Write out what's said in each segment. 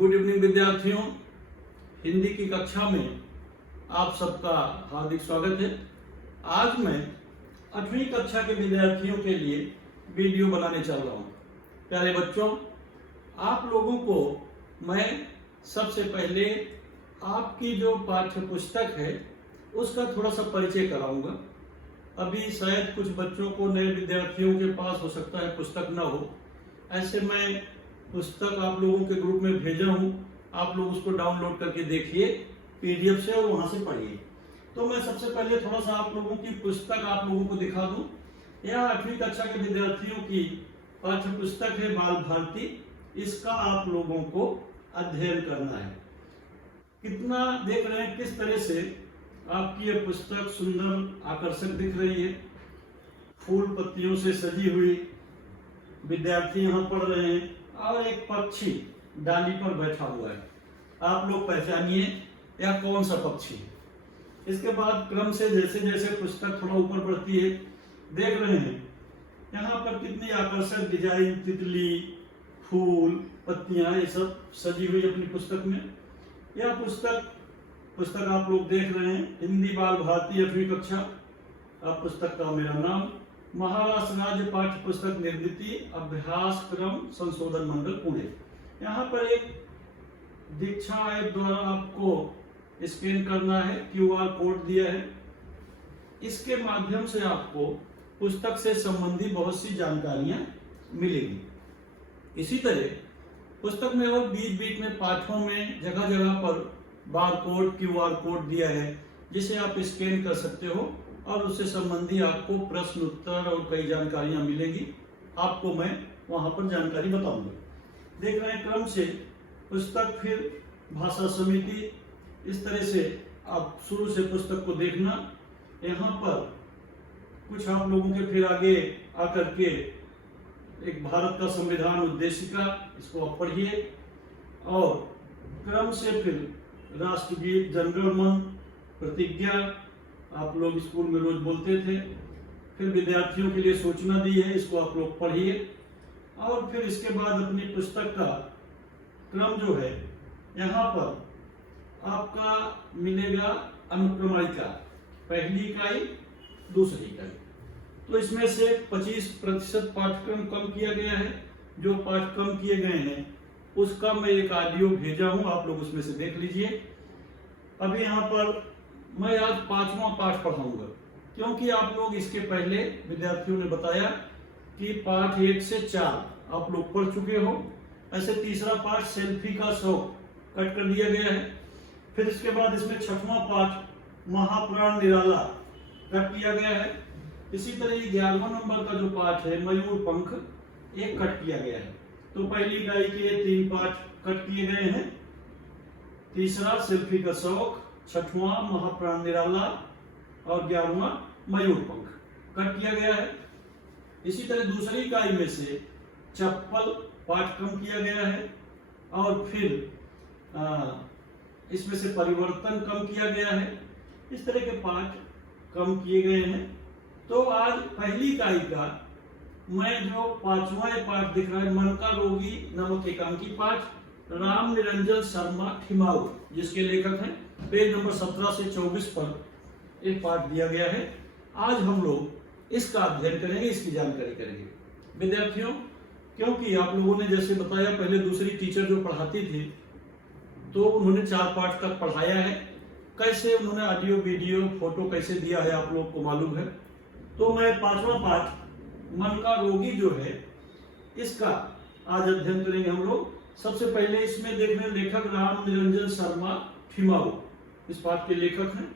Good evening विद्यार्थियों। हिंदी की कक्षा में आप सबका हार्दिक स्वागत है। आज मैं 8वीं कक्षा के विद्यार्थियों के लिए वीडियो बनाने चल रहा हूँ। प्यारे बच्चों, आप लोगों को मैं सबसे पहले आपकी जो पाठ्य पुस्तक है उसका थोड़ा सा परिचय कराऊंगा। अभी शायद कुछ बच्चों को, नए विद्यार्थियों के पास हो सकता है पुस्तक न हो, ऐसे मैं पुस्तक आप लोगों के ग्रुप में भेजा हूँ। आप लोग उसको डाउनलोड करके देखिए PDF से और वहां से पढ़िए। तो मैं सबसे पहले थोड़ा सा आप लोगों की पुस्तक आप लोगों को दिखा दूं। यह 8वीं कक्षा के विद्यार्थियों की पाठ्य पुस्तक है बाल भारती। इसका आप लोगों को अध्ययन करना है। कितना देख रहे हैं किस तरह से आपकी यह पुस्तक सुंदर आकर्षक दिख रही है। फूल पत्तियों से सजी हुई, विद्यार्थी यहाँ पढ़ रहे हैं और एक पक्षी डाली पर बैठा हुआ है। आप लोग पहचानिए यह कौन सा पक्षी है। इसके बाद क्रम से जैसे जैसे पुस्तक थोड़ा ऊपर बढ़ती है, देख रहे हैं यहाँ पर कितनी आकर्षक डिजाइन, तितली, फूल, पत्तियां, ये सब सजी हुई अपनी पुस्तक में। यह पुस्तक आप लोग देख रहे हैं हिंदी बाल भारती 8वीं कक्षा। अब पुस्तक का मेरा नाम महाराष्ट्र राज्य पाठ्य पुस्तक निर्मिति अभ्यास क्रम संशोधन मंडल पुणे। यहाँ पर एक दीक्षा ऐप द्वारा आपको स्कैन करना है, QR कोड दिया है। इसके माध्यम से आपको पुस्तक से संबंधी बहुत सी जानकारियां मिलेगी। इसी तरह पुस्तक में और बीच बीच में पाठों में जगह जगह पर बार कोड, QR कोड दिया है, जिसे आप स्कैन कर सकते हो और उससे संबंधी आपको प्रश्न उत्तर और कई जानकारियां मिलेगी। आपको मैं वहां पर जानकारी बताऊंगा। देख रहे हैं क्रम से पुस्तक, फिर भाषा समिति, इस तरह से आप शुरू से पुस्तक को देखना। यहाँ पर कुछ आप लोगों के फिर आगे आकर के एक भारत का संविधान उद्देशिका, इसको आप पढ़िए और क्रम से फिर राष्ट्रगीत, जनगण, प्रतिज्ञा, आप लोग स्कूल में रोज बोलते थे। फिर विद्यार्थियों के लिए सूचना दी है, इसको आप लोग पढ़िए और फिर इसके बाद अपनी पुस्तक का क्रम जो है, यहाँ पर आपका मिलेगा अनुक्रमणिका, पहली इकाई, दूसरी इकाई। तो इसमें से 25% पाठ्यक्रम कम किया गया है। जो पाठ कम किए गए हैं उसका मैं एक ऑडियो भेजा हूं, आप लोग उसमें से देख लीजिए। अभी यहाँ पर मैं आज 5वां पाठ पढ़ाऊंगा, क्योंकि आप लोग इसके पहले विद्यार्थियों ने बताया कि पाठ 1 से 4 आप लोग पढ़ चुके हो। ऐसे तीसरा पाठ सेल्फी का शौक कट कर दिया गया है। फिर इसके बाद इसमें 6वां पाठ महाप्राण निराला कट किया गया है। इसी तरह 11वां नंबर का जो पाठ है मयूर पंख, एक कट किया गया है। तो पहली इकाई के 3 पाठ कट किए गए हैं। तीसरा सेल्फी का शौक, 6वां महाप्राण निराला और 11वां मयूर पंख कट किया गया है। इसी तरह दूसरी इकाई में से चप्पल पाठ कम किया गया है और फिर इसमें से परिवर्तन कम किया गया है। इस तरह के पाठ कम किए गए हैं। तो आज पहली इकाई का मैं जो 5वां पाठ दिख रहा है, मन का रोगी नामक एकांकी पाठ, राम निरंजन शर्मा ठिमाऊ, जिसके लेखक हैं, पेज नंबर 17 से 24 पर एक पाठ दिया गया है। आज हम लोग इसका अध्ययन करेंगे, इसकी जानकारी करेंगे। विद्यार्थियों, क्योंकि आप लोगों ने जैसे बताया पहले दूसरी टीचर जो पढ़ाती थी तो उन्होंने 4 पाठ तक पढ़ाया है। कैसे उन्होंने ऑडियो, वीडियो, फोटो कैसे दिया है आप लोग को मालूम है। तो मैं 5वां पाठ मन का रोगी जो है इसका आज अध्ययन करेंगे हम लोग। सबसे पहले इसमें देख रहे हैं लेखक राम निरंजन शर्मा ठिमाऊ, इस पाठ के लेखक हैं।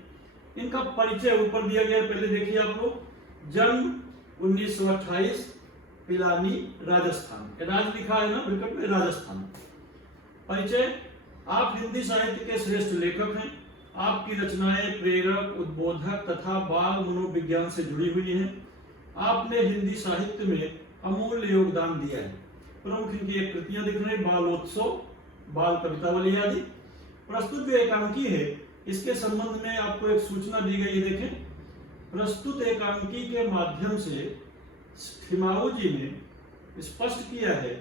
इनका परिचय ऊपर दिया गया है, पहले देखिए आप लोग। जन्म 1928, पिलानी, राजस्थान। राज लिखा है ना ब्रैकेट में, राजस्थान। परिचय, आप हिंदी साहित्य के श्रेष्ठ लेखक हैं। आपकी रचनाएं प्रेरक, उद्बोधक तथा बाल मनोविज्ञान से जुड़ी हुई हैं। आपने हिंदी साहित्य में अमूल्य योगदान दिया है। प्रमुख इनकी एक कृतियां दिख रही, बालोत्सव, बाल कवितावली आदि। प्रस्तुत जो एकांकी है इसके संबंध में आपको एक सूचना दी गई है। देखें, प्रस्तुत एकांकी के माध्यम से ठिमाऊ जी ने स्पष्ट किया है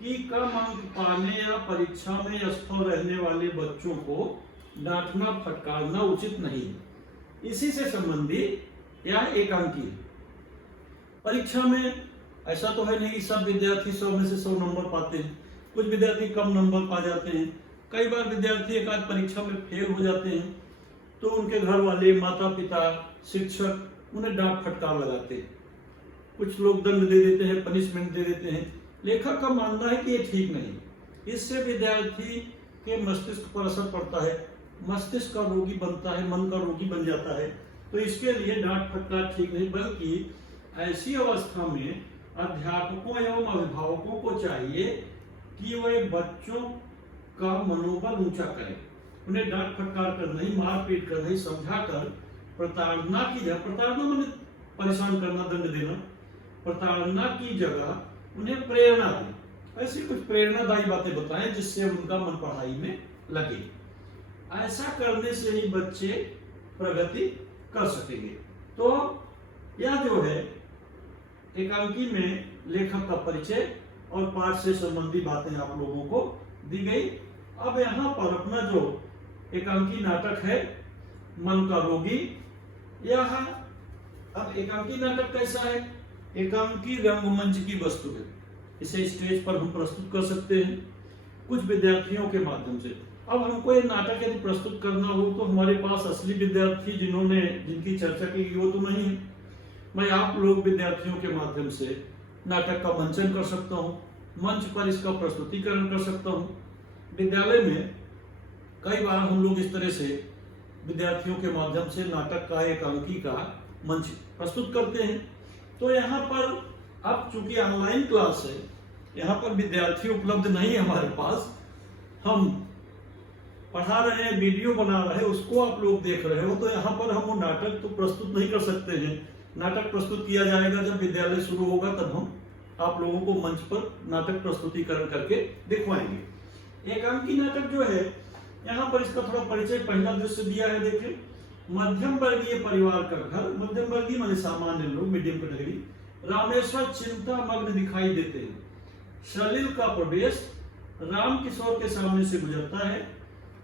कि कम अंक पाने या परीक्षा में असफल रहने वाले बच्चों को डांटना फटकारना उचित नहीं है। इसी से संबंधित यह एकांकी है। परीक्षा में ऐसा तो है नहीं कि सब विद्यार्थी 100 में से 100 नंबर पाते हैं, कुछ विद्यार्थी कम नंबर पा जाते हैं। कई बार विद्यार्थी एक आध परीक्षा में फेल हो जाते हैं तो उनके घर वाले, माता पिता, शिक्षक उन्हें डांट फटकार लगाते हैं, कुछ लोग दंड दे देते हैं, पनिशमेंट दे देते हैं। लेखक का मानना है कि ये ठीक नहीं। इससे विद्यार्थी के मस्तिष्क पर असर पड़ता है, मस्तिष्क का रोगी बनता है, मन का रोगी बन जाता है। तो इसके लिए डांट फटकार ठीक नहीं, बल्कि ऐसी अवस्था में अध्यापकों एवं अभिभावकों को चाहिए कि वे बच्चों का मनोबल ऊंचा करें, उन्हें डांट फटकार कर नहीं, मारपीट कर नहीं, समझाकर प्रताड़ना की जगह, प्रताड़ना माने परेशान करना, दंड देना, प्रताड़ना की जगह उन्हें प्रेरणा दें। ऐसी कुछ प्रेरणादायी बातें बताएं जिससे उनका मन पढ़ाई में लगे। ऐसा करने से ही बच्चे प्रगति कर सकेंगे। तो यह जो है एकांकी में लेखक का परिचय और पाठ से संबंधी बातें आप लोगों को दी गई। अब यहाँ पर अपना जो एकांकी नाटक है मन का रोगी, यह अब एकांकी नाटक कैसा है? एकांकी रंगमंच की वस्तु है। इसे स्टेज पर हम प्रस्तुत कर सकते हैं कुछ विद्यार्थियों के माध्यम से। अब हमको ये नाटक यदि प्रस्तुत करना हो तो हमारे पास असली विद्यार्थी जिनकी चर्चा की गई वो तो नहीं है। मैं आप लोग विद्यार्थियों के माध्यम से नाटक का मंचन कर सकता हूँ, मंच पर इसका प्रस्तुतिकरण कर सकता हूँ। विद्यालय में कई बार हम लोग इस तरह से विद्यार्थियों के माध्यम से नाटक का, एकांकी का मंच प्रस्तुत करते हैं। तो यहाँ पर अब चूंकि ऑनलाइन क्लास है, यहाँ पर विद्यार्थी उपलब्ध नहीं है हमारे पास, हम पढ़ा रहे हैं, वीडियो बना रहे हैं, उसको आप लोग देख रहे हो, तो यहाँ पर हम वो नाटक तो प्रस्तुत नहीं कर सकते हैं। नाटक प्रस्तुत किया जाएगा जब विद्यालय शुरू होगा, तब हम आप लोगों को मंच पर नाटक प्रस्तुतिकरण करके दिखवाएंगे। एकांकी नाटक जो है, यहाँ पर इसका थोड़ा परिचय, पहला दृश्य दिया है, देखिए। मध्यम वर्गीय परिवार का घर, मध्यम वर्गीय माने सामान्य लोग, मीडियम कैटेगरी। रामेश्वर चिंता मग्न दिखाई देते हैं। सलील का प्रवेश राम किशोर के सामने से गुजरता है।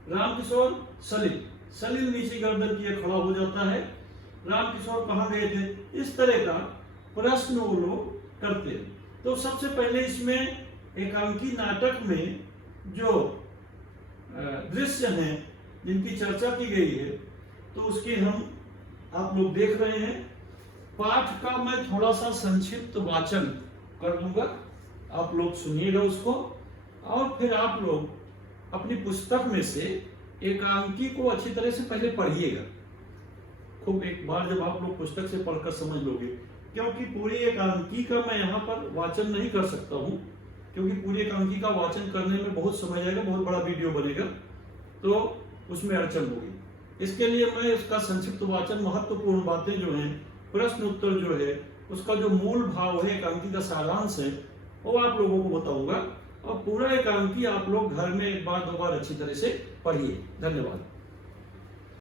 राम किशोर, सलील नीचे गर्दन किए खड़ा हो जाता है। राम किशोर कहाँ गए थे? इस तरह का प्रश्न वो लोग करते हैं। तो सबसे पहले इसमें एकांकी नाटक में जो दृश्य हैं जिनकी चर्चा की गई है, तो उसके हम आप लोग देख रहे हैं। पाठ का मैं थोड़ा सा संक्षिप्त वाचन कर दूंगा, आप लोग सुनिएगा उसको, और फिर आप लोग अपनी पुस्तक में से एकांकी को अच्छी तरह से पहले पढ़िएगा। खूब एक बार जब आप लोग पुस्तक से पढ़कर समझ लोगे, क्योंकि पूरी एकांकी का मैं यहाँ पर वाचन नहीं कर सकता हूँ, क्योंकि पूरी एकांकी का वाचन करने में बहुत समय जाएगा, बहुत बड़ा वीडियो बनेगा, तो उसमें अड़चन होगी। इसके लिए मैं इसका संक्षिप्त वाचन, महत्वपूर्ण बातें जो हैं, प्रश्न उत्तर जो है, उसका जो मूल भाव है, एकांकी का सारांश है, वो आप लोगों को बताऊंगा। और पूरा एकांकी आप लोग घर में एक बार दो बार अच्छी तरह से पढ़िए। धन्यवाद।